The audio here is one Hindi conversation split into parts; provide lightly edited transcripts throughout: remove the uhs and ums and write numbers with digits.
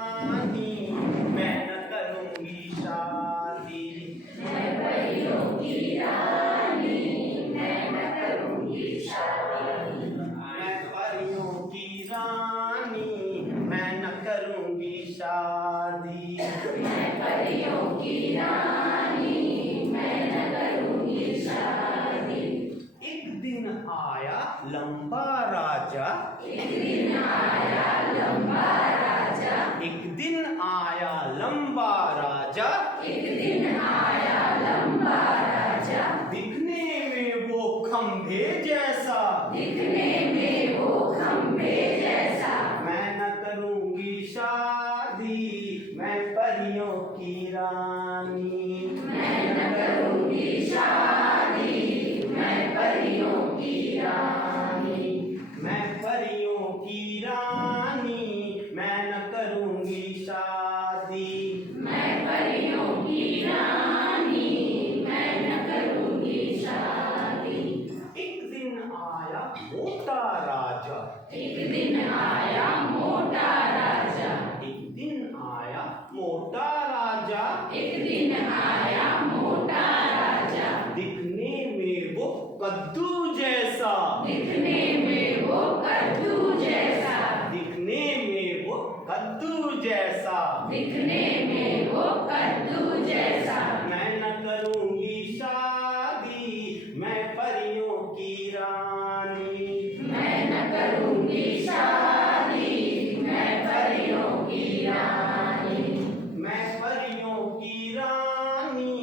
मैं न करूंगी शादी। मैं परियों की रानी, मैं न करूंगी शादी। मैं परियों की रानी, मैं न करूंगी शादी। मैं परियों की रानी, मैं न करूंगी शादी। एक दिन आया लंबा राजा, एक दिन आया लंबा राजा, एक दिन आया लंबा राजा, एक दिन आया लंबा राजा। दिखने में वो खंभे जैसा, दिखने में वो खंभे जैसा। मैं न करूंगी शादी, मैं परियों की रानी। मैं न करूंगी शादी, मैं परियों की रानी। मैं परियों की रानी, मैं न करूंगी शादी। मैं परियों की रानी, मैं न करूंगी शादी। एक दिन आया मोटा राजा, एक दिन आया मोटा राजा, एक दिन आया मोटा राजा, एक दिन आया मोटा राजा। दिखने में वो कद्दू जैसा, दिखने में वो कद्दू जैसा, दिखने में वो कद्दू जैसा। दिखने में वो कद्दू जैसा। मैं न करूंगी शादी, मैं परियों की रानी। मैं न करूंगी शादी, मैं परियों की रानी। मैं परियों की रानी,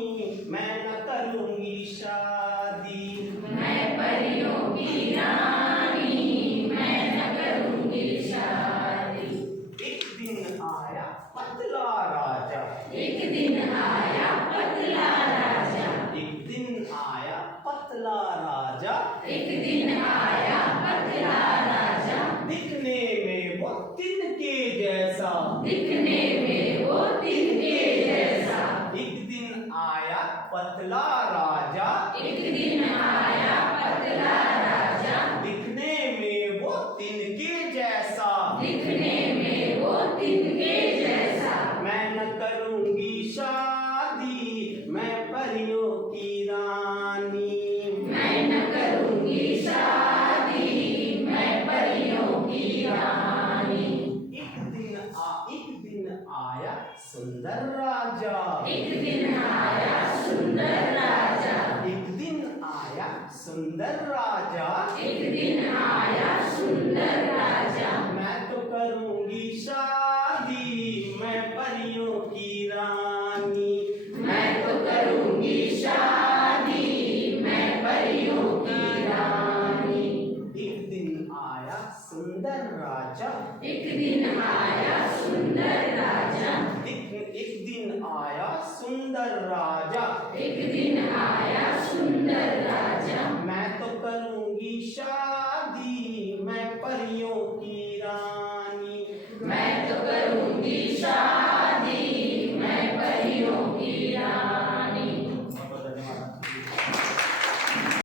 मैं न करूंगी शादी। मैं परियों की रानी, मैं न करूंगी शादी। एक दिन आया पतला राजा, एक दिन आया पतला राजा, एक दिन आया पतला राजा, एक दिन आया पतला राजा। दिखने में वो तिनके जैसा, दिखने में वो तिनके जैसा। एक दिन आया पतला राजा, एक दिन आया पतला राजा, दिखने में वो तिनके जैसा। दिखने में वो तिनके जैसा। मैं न करूंगी शादी, मैं परियों की रानी। मैं न करूंगी शादी, मैं परियों की रानी। एक दिन आया सुंदर राजा, एक दिन आया सुंदर राजा, एक दिन आया सुंदर राजा। एक दिन आया सुंदर राजा। मैं तो करूंगी शादी, मैं परियों की रानी। मैं तो करूंगी शादी, मैं परियों की रानी। एक दिन आया सुंदर राजा, एक दिन आया सुंदर राजा, एक दिन आया सुंदर राजा। एक दिन आया सुंदर राजा।